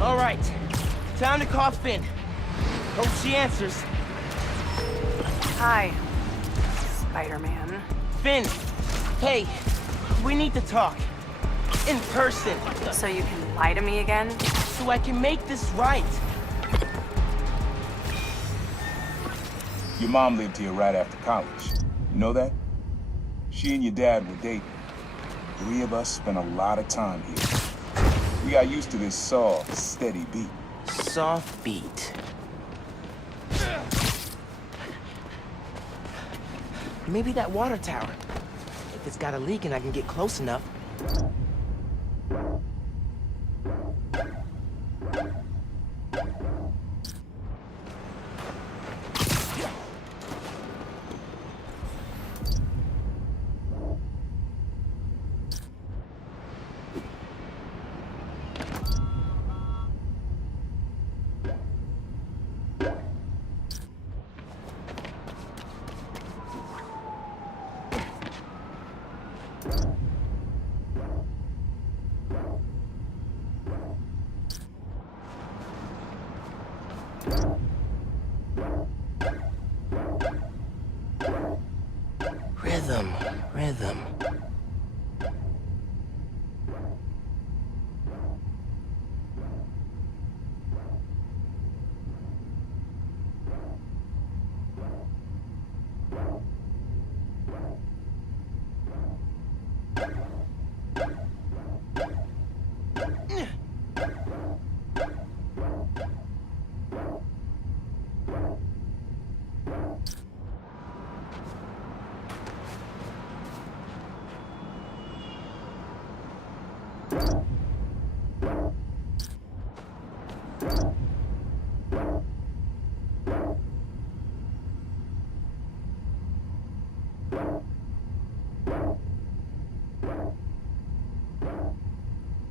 All right, time to call Finn. Hope she answers. Hi, Spider-Man. Finn, hey, we need to talk. In person. So you can lie to me again? So I can make this right. Your mom lived here right after college. You know that? She and your dad were dating. 3 of us spent a lot of time here. We got used to this soft, steady beat. Soft beat. Maybe that water tower. If it's got a leak and I can get close enough. Rhythm.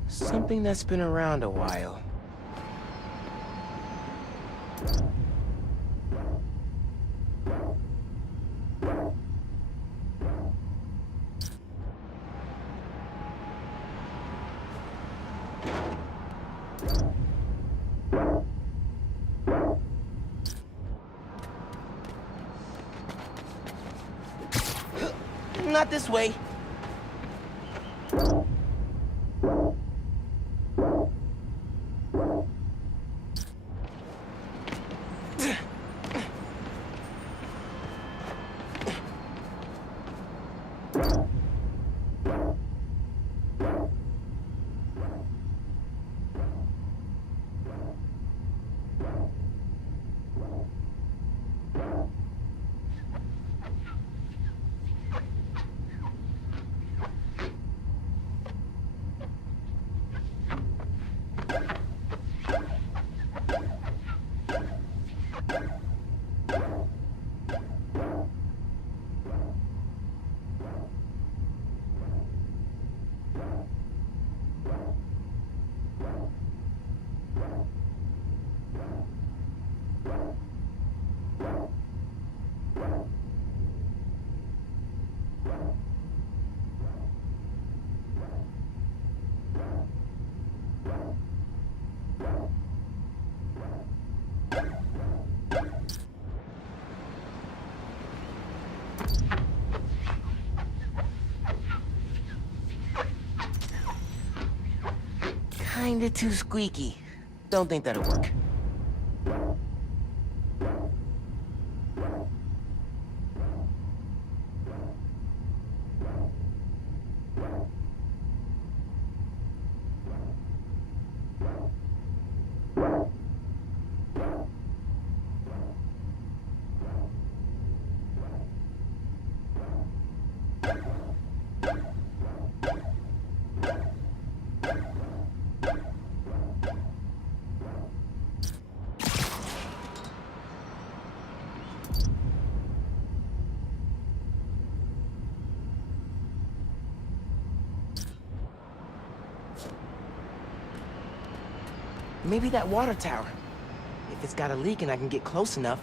Something that's been around a while. Not this way. Kinda too squeaky. Don't think that'll work. Maybe that water tower. If it's got a leak and I can get close enough.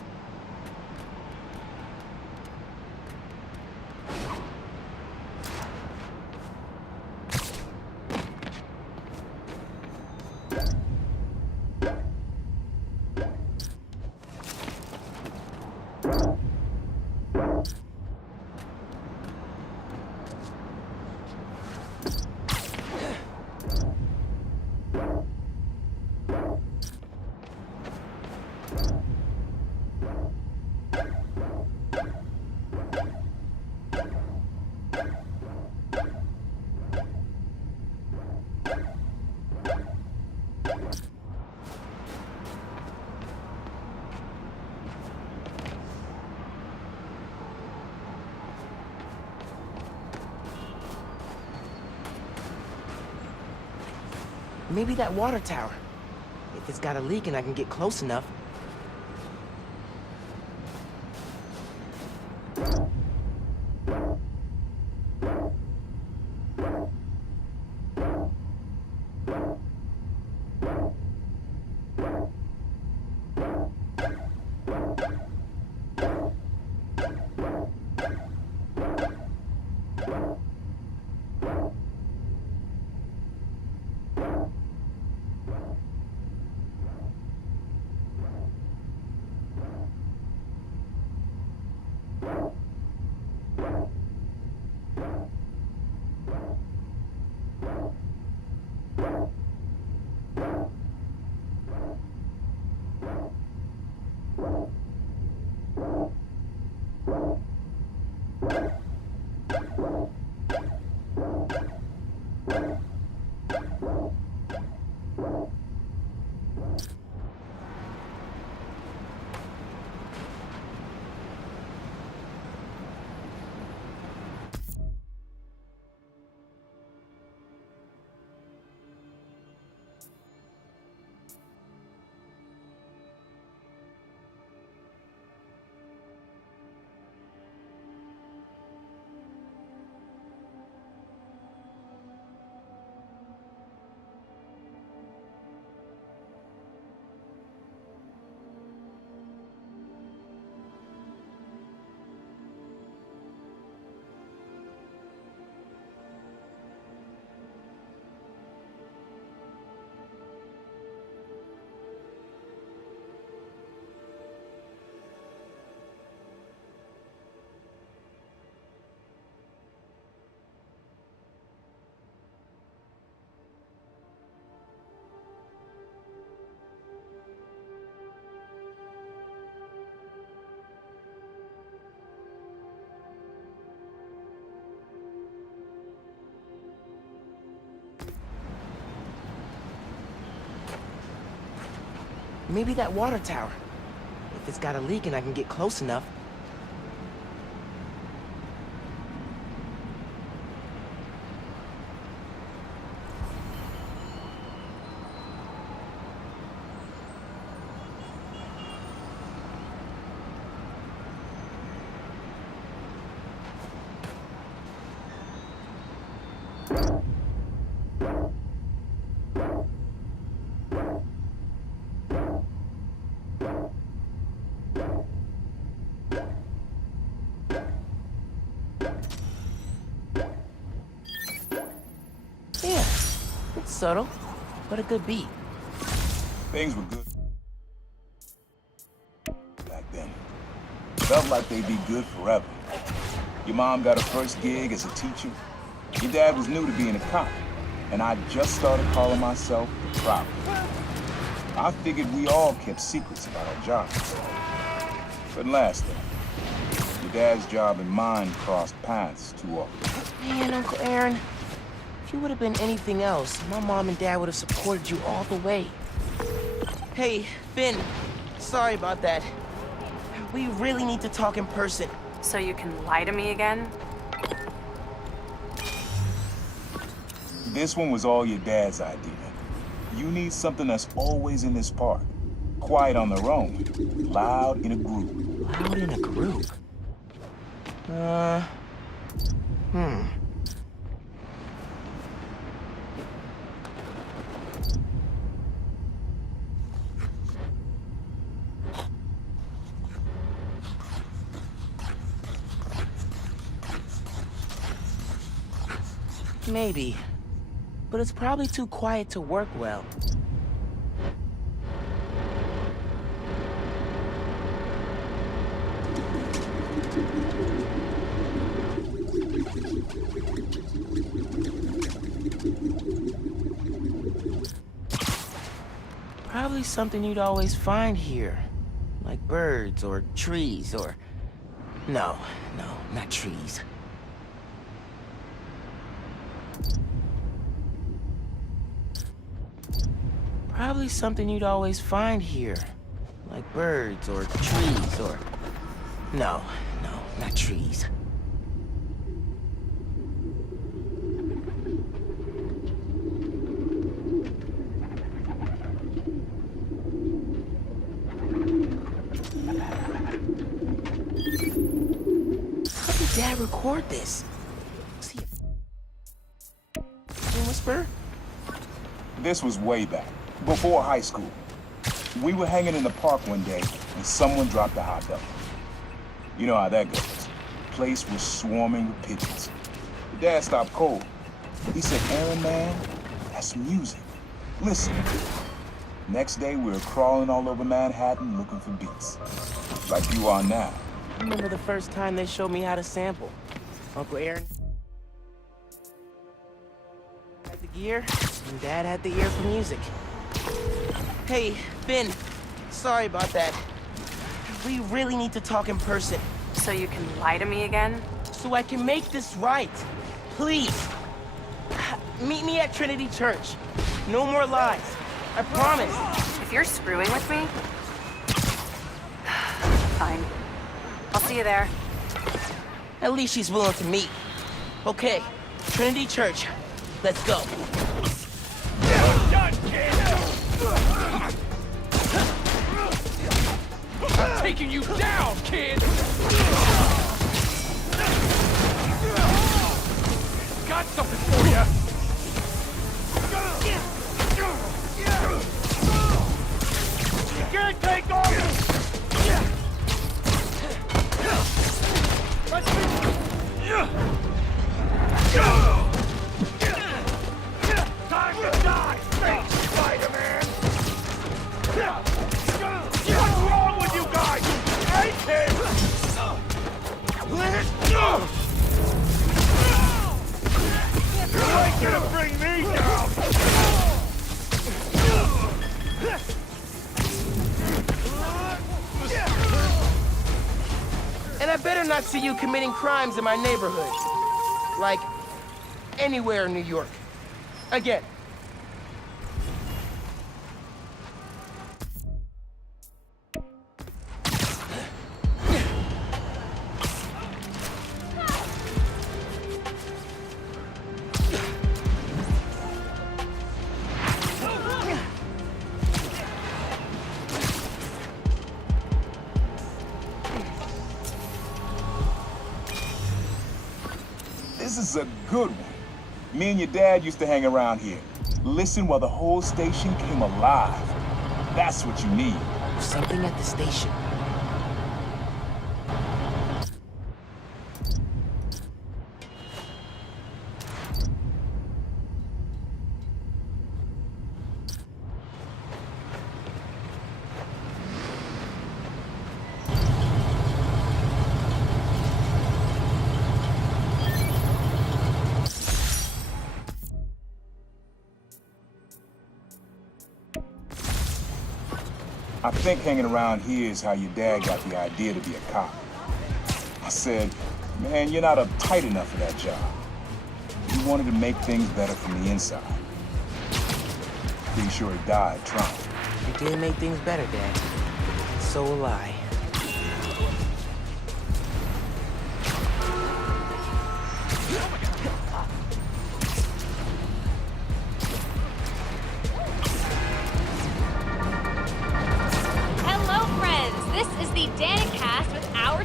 Maybe that water tower. If it's got a leak and I can get close enough. Maybe that water tower. If it's got a leak and I can get close enough. Subtle, but a good beat. Things were good back then. Felt like they'd be good forever. Your mom got her first gig as a teacher. Your dad was new to being a cop. And I just started calling myself the Prop. I figured we all kept secrets about our jobs. Couldn't last though. Your dad's job and mine crossed paths too often. Man, Uncle Aaron. If you would have been anything else, my mom and dad would have supported you all the way. Hey, Finn. Sorry about that. We really need to talk in person. So you can lie to me again? This one was all your dad's idea. You need something that's always in this park. Quiet on their own. Loud in a group. Loud in a group? Maybe. But it's probably too quiet to work well. Probably something you'd always find here. Like birds or trees or... No, not trees. Probably something you'd always find here. Like birds or trees or... No, not trees. How did Dad record this? Was he a whisperer? This was way back, before high school. We were hanging in the park one day, and someone dropped a hot dog. You know how that goes. The place was swarming with pigeons. Dad stopped cold. He said, "Aaron, man, that's music. Listen." Next day, we were crawling all over Manhattan looking for beats. Like you are now. I remember the first time they showed me how to sample. Uncle Aaron had the gear, and Dad had the ear for music. Hey, Finn, sorry about that. We really need to talk in person. So you can lie to me again? So I can make this right. Please. Meet me at Trinity Church. No more lies. I promise. If you're screwing with me... Fine. I'll see you there. At least she's willing to meet. Okay, Trinity Church. Let's go. I'm taking you down, kid! Got something for you! You can't take off! Time to die, fake Spider-Man! What's wrong with you guys? Hey, kid! You ain't gonna bring me down! And I better not see you committing crimes in my neighborhood. Like, anywhere in New York. Again. This is a good one. Me and your dad used to hang around here. Listen while the whole station came alive. That's what you need. Something at the station. I think hanging around here is how your dad got the idea to be a cop. I said, man, you're not uptight enough for that job. He wanted to make things better from the inside. Pretty sure he died trying. You did make things better, Dad. So will I.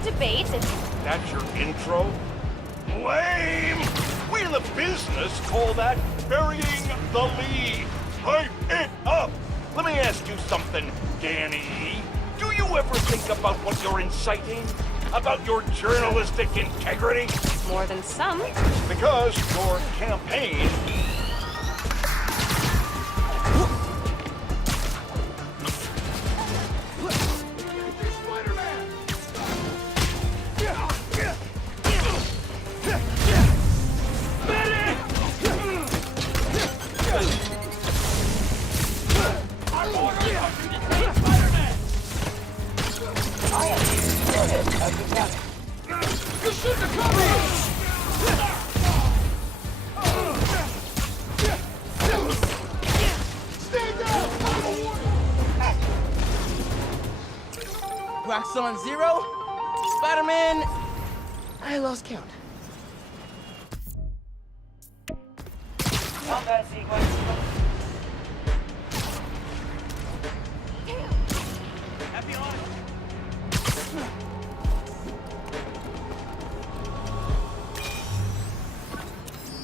Debate. That's your intro? Lame! We in the business call that burying the lead. Hype it up! Let me ask you something, Danny. Do you ever think about what you're inciting? About your journalistic integrity? More than some. Because your campaign... Roxxon 0, Spider-Man... I lost count. Combat sequence. Happy on it.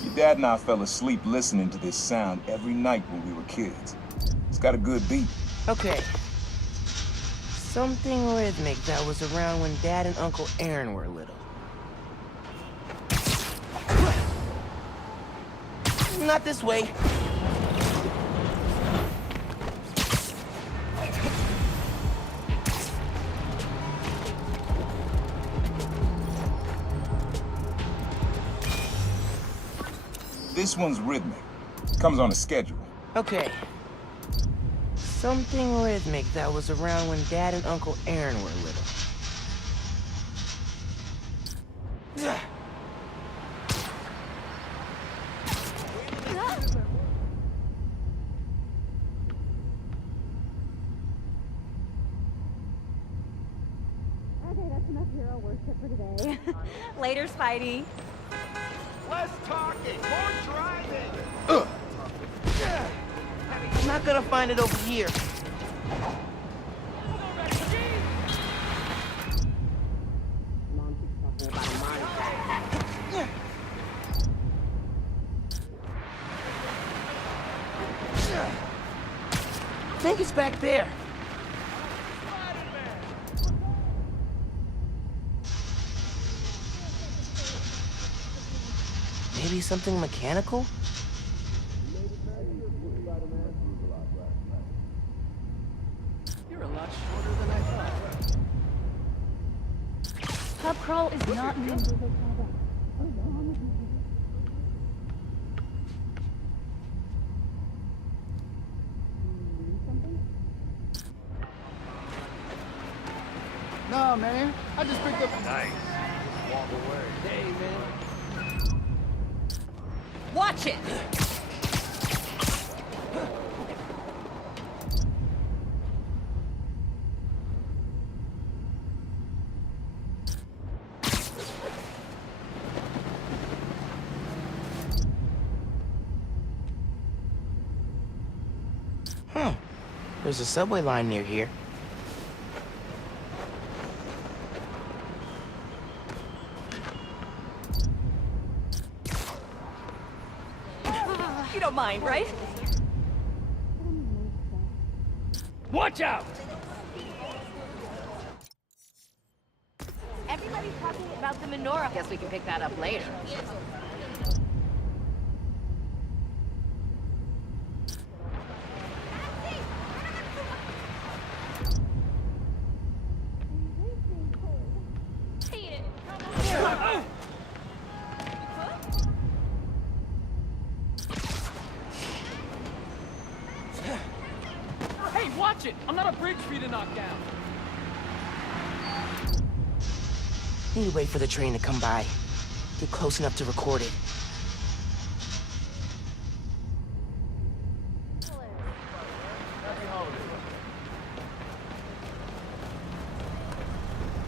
Your dad and I fell asleep listening to this sound every night when we were kids. It's got a good beat. Okay. Something rhythmic that was around when Dad and Uncle Aaron were little. Not this way. This one's rhythmic. Comes on a schedule. Okay. Something rhythmic that was around when Dad and Uncle Aaron were little. Okay, that's enough hero worship for today. Later, Spidey. Less talking, more driving! I'm not gonna find it over here. Mom keeps talking about a mind attack. I think it's back there. Maybe something mechanical? You're a lot shorter than I thought. Pub crawl is not meant to be Nah, man. I just picked up... Nice. Walk away. Hey, man. Watch it! Huh. There's a subway line near here. You don't mind, right? Watch out! Everybody's talking about the menorah. Guess we can pick that up later. Hey, watch it! I'm not a bridge for you to knock down. Need to wait for the train to come by. Get close enough to record it.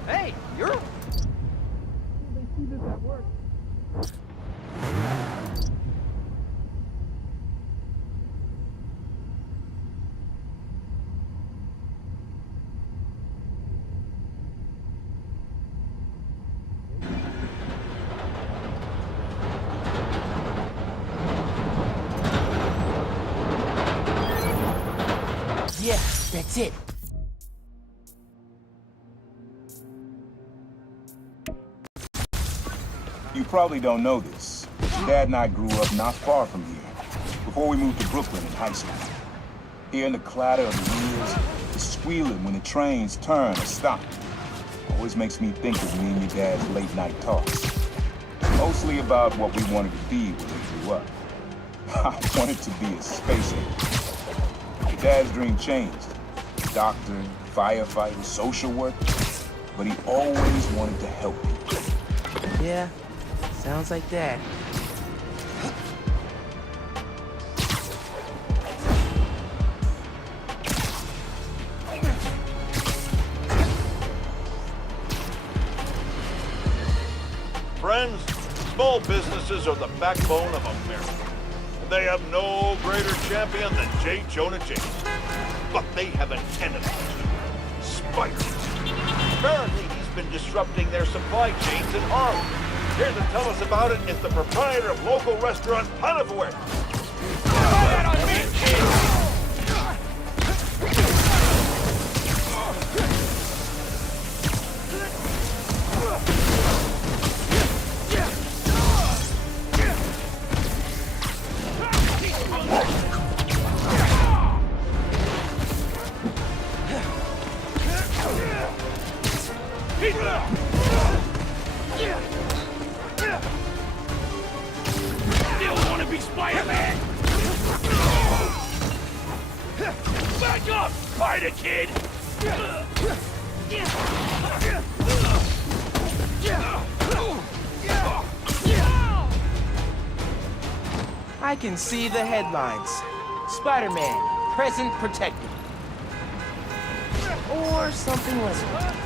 Hey, you're... They see this at work. Yeah, that's it. You probably don't know this, but your dad and I grew up not far from here, before we moved to Brooklyn in high school. Hearing the clatter of the wheels, the squealing when the trains turn or stop, always makes me think of me and your dad's late night talks. Mostly about what we wanted to be when we grew up. I wanted to be a space agent. Your dad's dream changed. Doctor, firefighter, social worker. But he always wanted to help people. Yeah, sounds like that. Friends, small businesses are the backbone of America. And they have no greater champion than J. Jonah Jameson. But they have an enemy too. Spiderman. Apparently he's been disrupting their supply chains in Harlem. Here to tell us about it is the proprietor of local restaurant Punivware. Still want to be Spider-Man? Back up, Spider-Kid! I can see the headlines. Spider-Man, present protected. Or something less protected.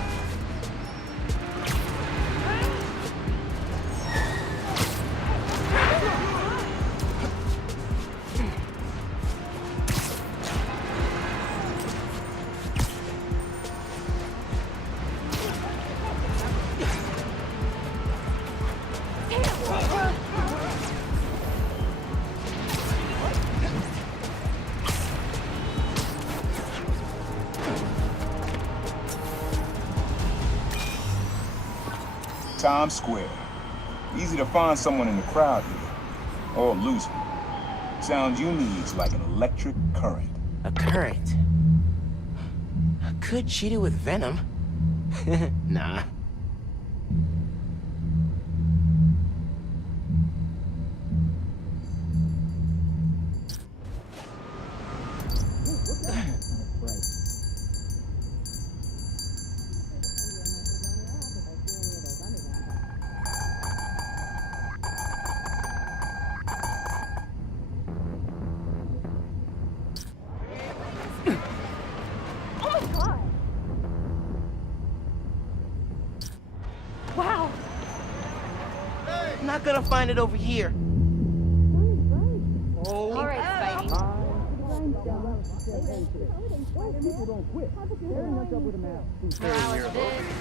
Times Square. Easy to find someone in the crowd here. Or lose them. Sound you need's like an electric current. A current? I could cheat it with venom. Nah. Wow. I'm not gonna find it over here. All right, Spidey.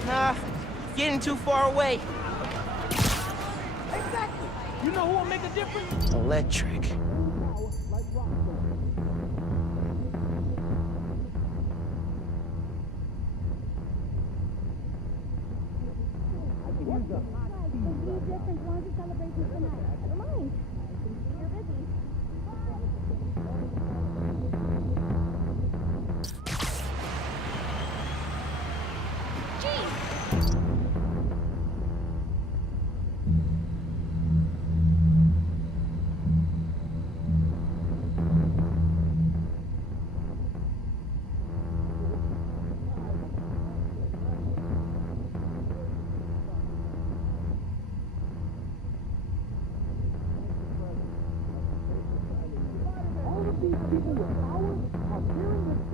Nah, getting too far away. Exactly. You know who will make a difference? Electric.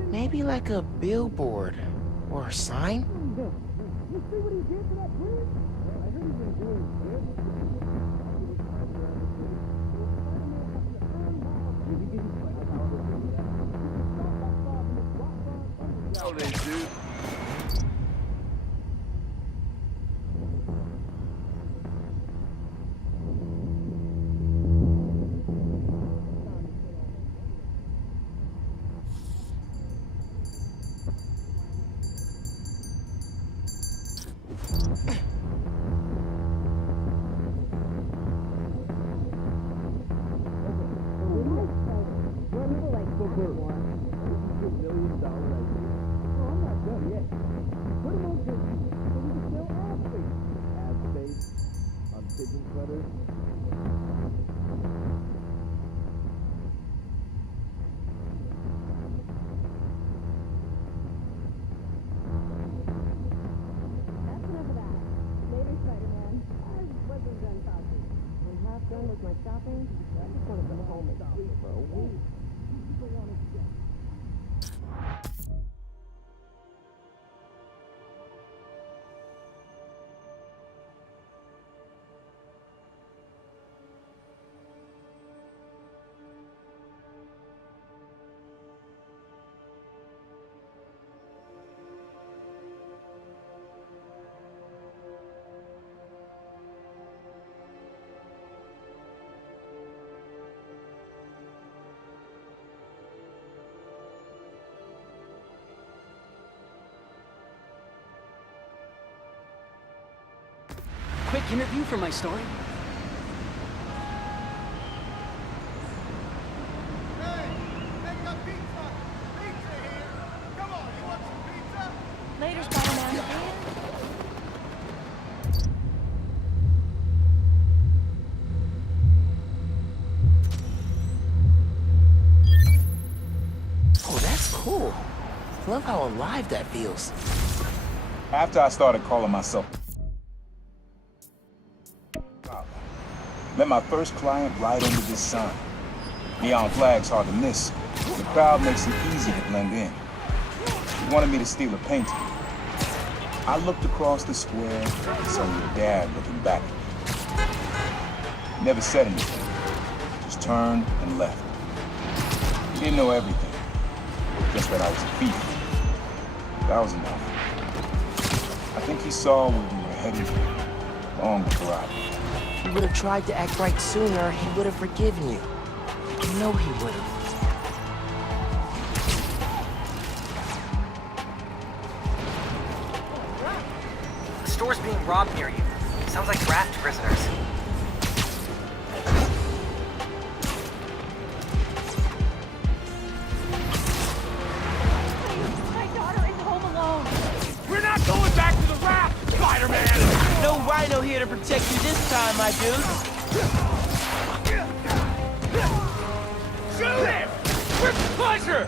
Maybe like a billboard or a sign? bit more. $1 million idea. Oh, I'm not done yet. Put him on business so we can sell ad space. Ad space? On pigeon cutters? That's enough of that. Later, Spider-Man. I wasn't done talking. I'm half done with my shopping. I just want to go home and sleep for a week. Quick interview for my story. Hey, make up pizza! Pizza here! Come on, you want some pizza? Later, Spider-Man. Oh, that's cool. Love how alive that feels. After I started calling myself met my first client right under this sign. Neon flag's hard to miss. The crowd makes it easy to blend in. He wanted me to steal a painting. I looked across the square and saw your dad looking back at me. He never said anything, just turned and left. He didn't know everything, just that I was a thief. That was enough. I think he saw where we were headed long before I did. If he would have tried to act right sooner, he would have forgiven you. You know he would have. The store's being robbed near you. Sounds like draft prisoners. My daughter is home alone. We're not going back to the raft, Spider-Man! No rhino here to protect you this time, my dude. Shoot him! With pleasure!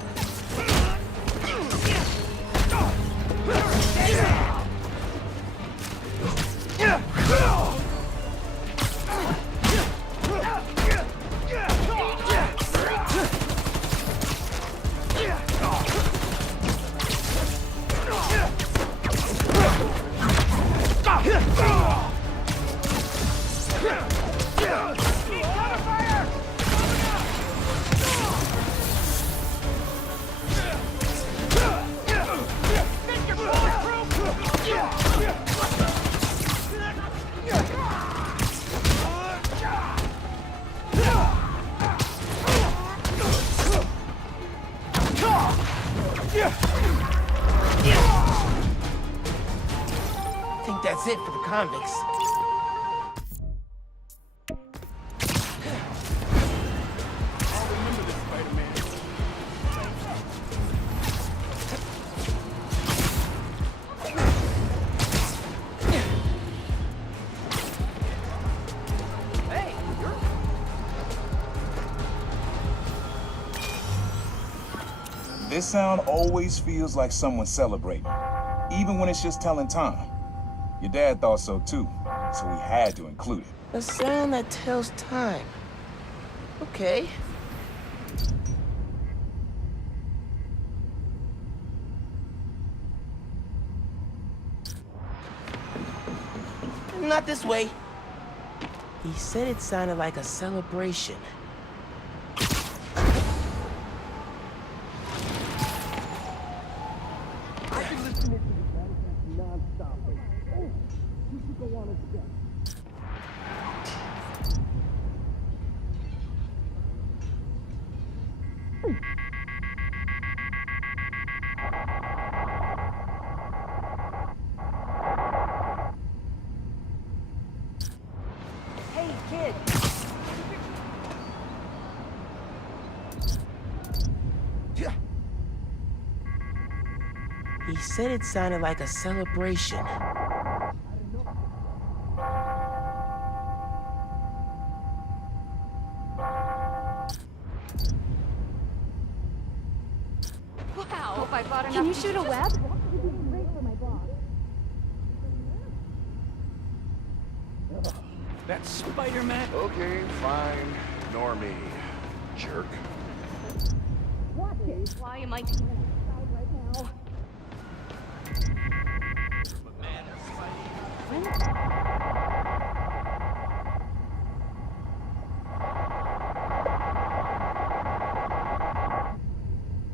I think that's it for the convicts. This sound always feels like someone's celebrating, even when it's just telling time. Your dad thought so too, so we had to include it. A sound that tells time. Okay. Not this way. He said it sounded like a celebration. Hey, kid. said it sounded like a celebration. Wow. Hope I bought enough. Can you shoot a web? It'd be great for my blog. That's Spider-Man. Okay, fine. Ignore me, jerk. Watch it. Why am I outside right now?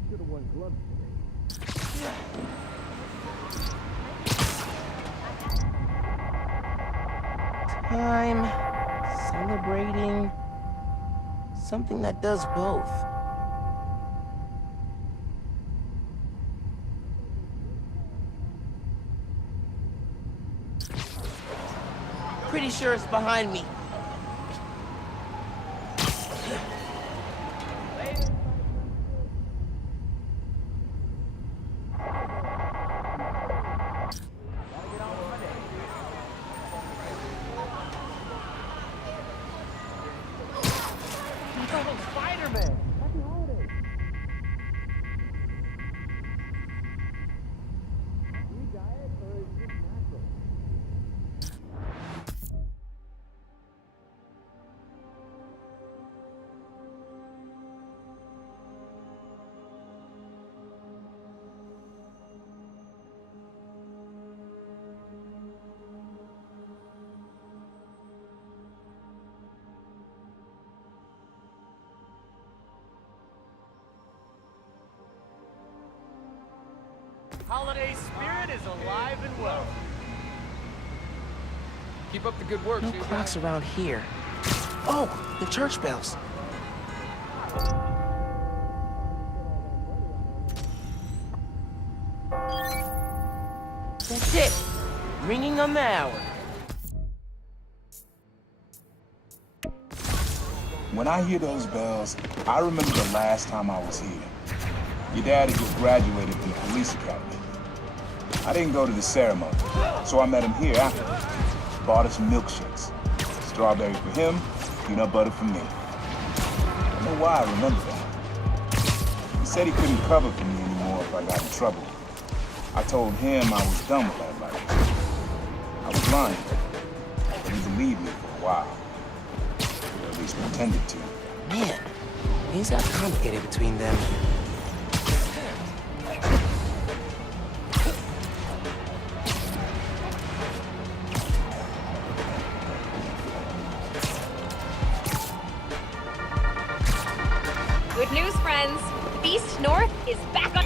Should've worn gloves today. I'm celebrating something that does both. Pretty sure it's behind me. Spider-Man! Happy holidays! Do you diet or is this natural? Holiday spirit is alive and well. Keep up the good work, No you clocks guys. around here. Oh, the church bells. That's it. Ringing on the hour. When I hear those bells, I remember the last time I was here. Your dad had just graduated from the police academy. I didn't go to the ceremony, so I met him here afterwards. Bought us some milkshakes. Strawberry for him, peanut butter for me. I don't know why I remember that. He said he couldn't cover for me anymore if I got in trouble. I told him I was done with that life. I was lying, but he believed me for a while. Or at least pretended to. Man, things got complicated between them. Good news, friends. The Beast North is back on.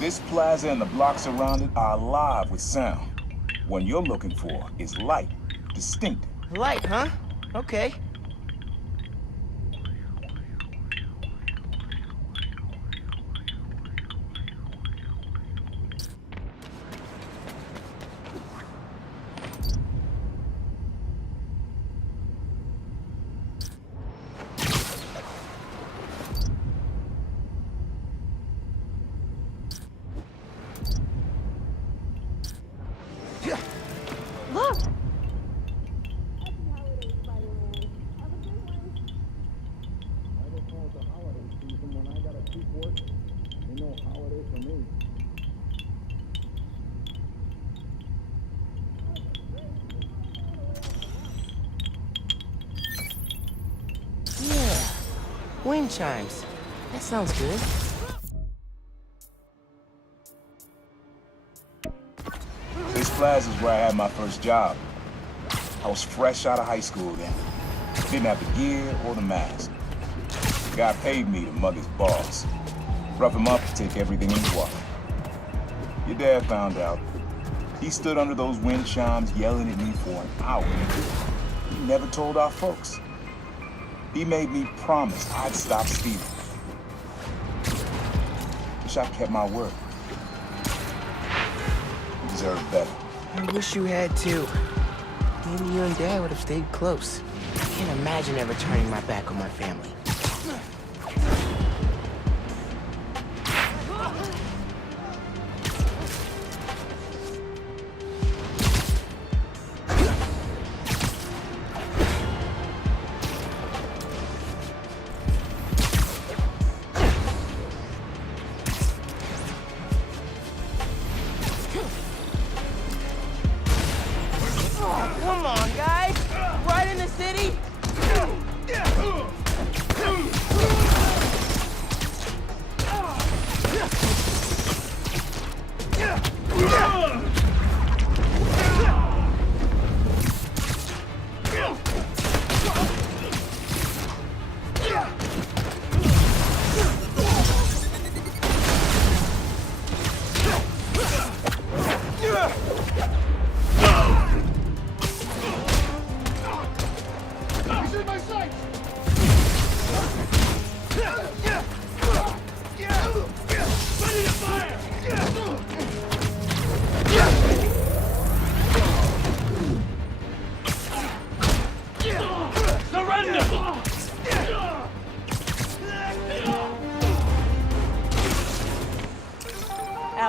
This plaza and the blocks around it are alive with sound. What you're looking for is light, distinct. Light, huh? Okay. Look! I don't call it the holiday season when I gotta keep working. Ain't no holiday for me. Yeah. Wind chimes. That sounds good. This plaza is where I had my first job. I was fresh out of high school then. Didn't have the gear or the mask. The guy paid me to mug his boss. Rough him up to take everything in his wallet. Your dad found out. He stood under those wind chimes yelling at me for an hour. He never told our folks. He made me promise I'd stop stealing. Wish I kept my word. You deserve better. I wish you had too. Maybe you and Dad would have stayed close. I can't imagine ever turning my back on my family.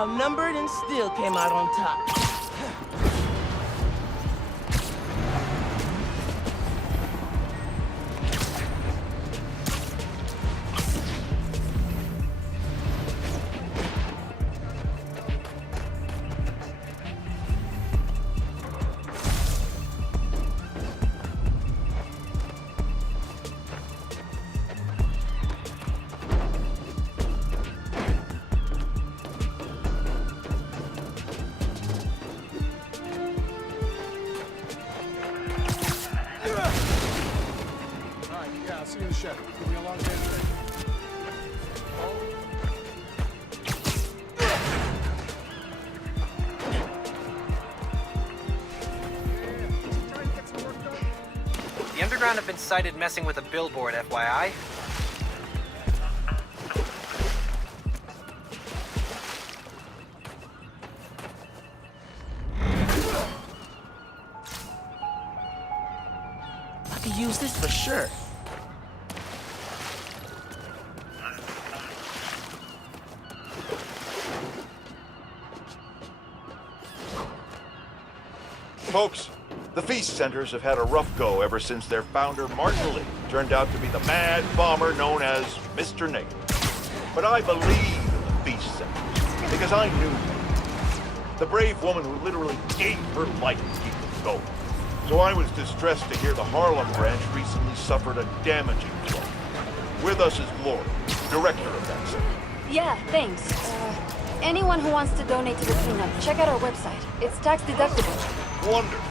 outnumbered and still came out on top. I'll see you in the shed. Give me a long day today. The Underground have been sighted messing with a billboard, FYI. I could use this for sure. Folks, the Feast Centers have had a rough go ever since their founder, Martin Lee, turned out to be the mad bomber known as Mr. Nate. But I believe in the Feast Centers because I knew her. The brave woman who literally gave her life to keep them going. So I was distressed to hear the Harlem branch recently suffered a damaging blow. With us is Glory, director of that center. Yeah, thanks. Anyone who wants to donate to the cleanup, check out our website. It's tax deductible. Wonderful.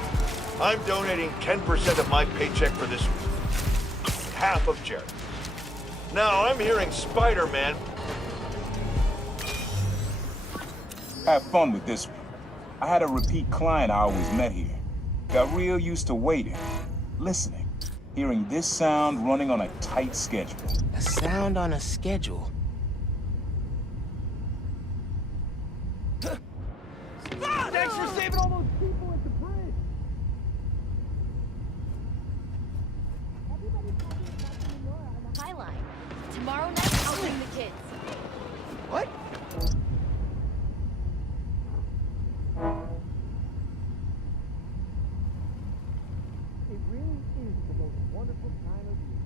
I'm donating 10% of my paycheck for this week. Half of charity. Now, I'm hearing Spider-Man. Have fun with this one. I had a repeat client I always met here. Got real used to waiting, listening, hearing this sound running on a tight schedule. A sound on a schedule. Thanks for saving all those people at the bridge. Everybody's talking about the Nora on the High Line. Tomorrow night, I'll bring the kids. What? It really is the most wonderful time of year.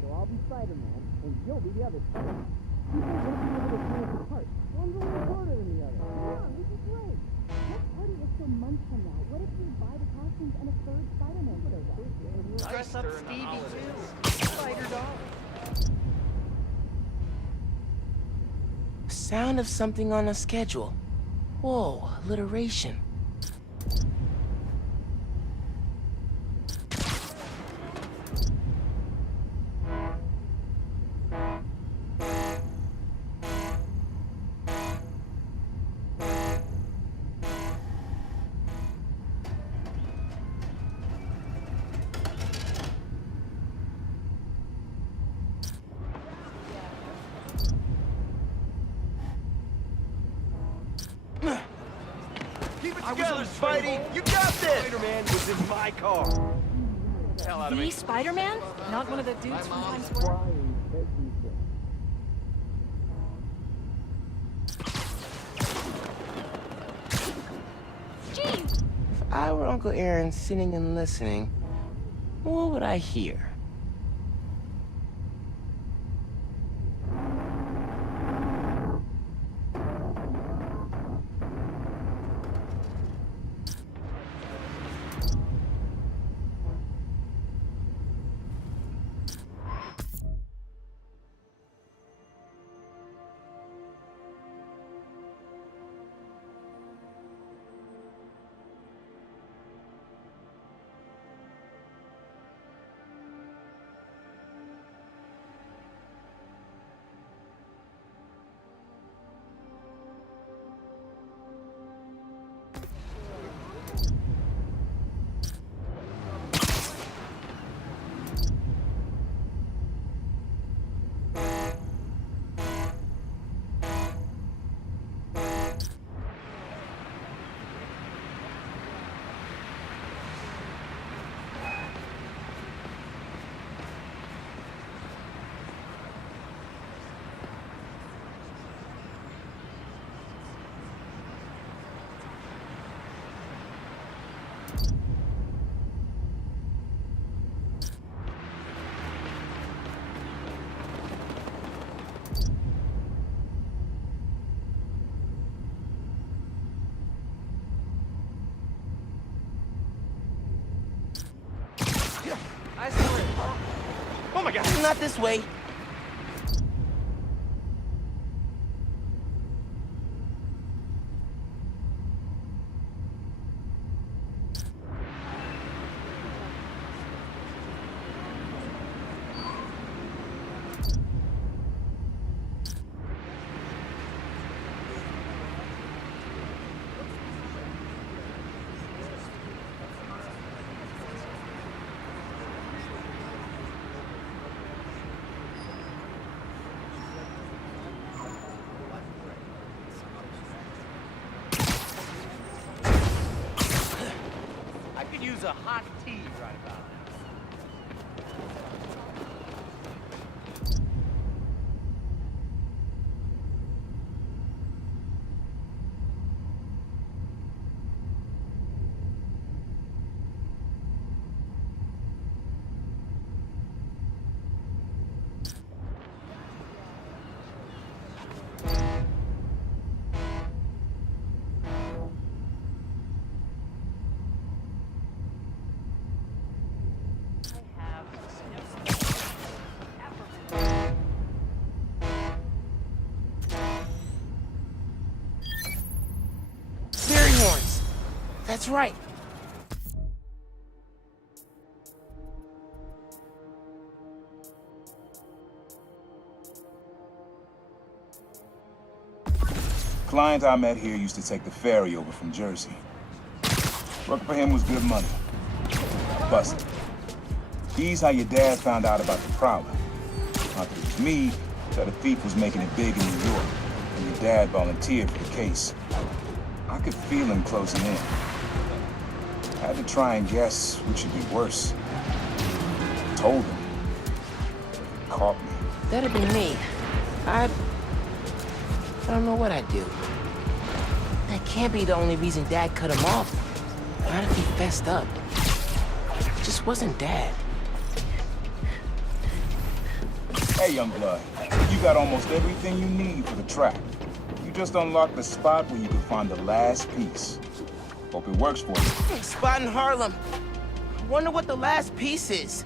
So I'll be Spider-Man, and you'll be the other Spider-Man. People won't be able to tell us apart. One's a little shorter than the other. Yeah, this is great. What party is till months from now? What if we buy the costumes and a third Spider-Man shows up? Dress up Stevie too. Spider dog. Sound of something on a schedule. Whoa, alliteration. Keep it together, Spidey! You got this! Spider-Man was in my car. Hell out of The me. Spider-Man? Not one of the dudes from Times Square? Gene! If I were Uncle Aaron sitting and listening, what would I hear? I swear. Oh my God. Not this way. I could use a hot tea right about now. Fairy horns. That's right. Client I met here used to take the ferry over from Jersey. Working for him was good money. Busted. These how your dad found out about the Prowler. Not that it was me, that a thief was making it big in New York, and your dad volunteered for the case. I could feel him closing in. I had to try and guess which would be worse. I told him. He caught me. That'd be me. I don't know what I'd do. That can't be the only reason Dad cut him off. Not if he fessed up. It just wasn't Dad. Hey, young blood. You got almost everything you need for the track. You just unlocked the spot where you can find the last piece. Hope it works for you. Spot in Harlem. I wonder what the last piece is.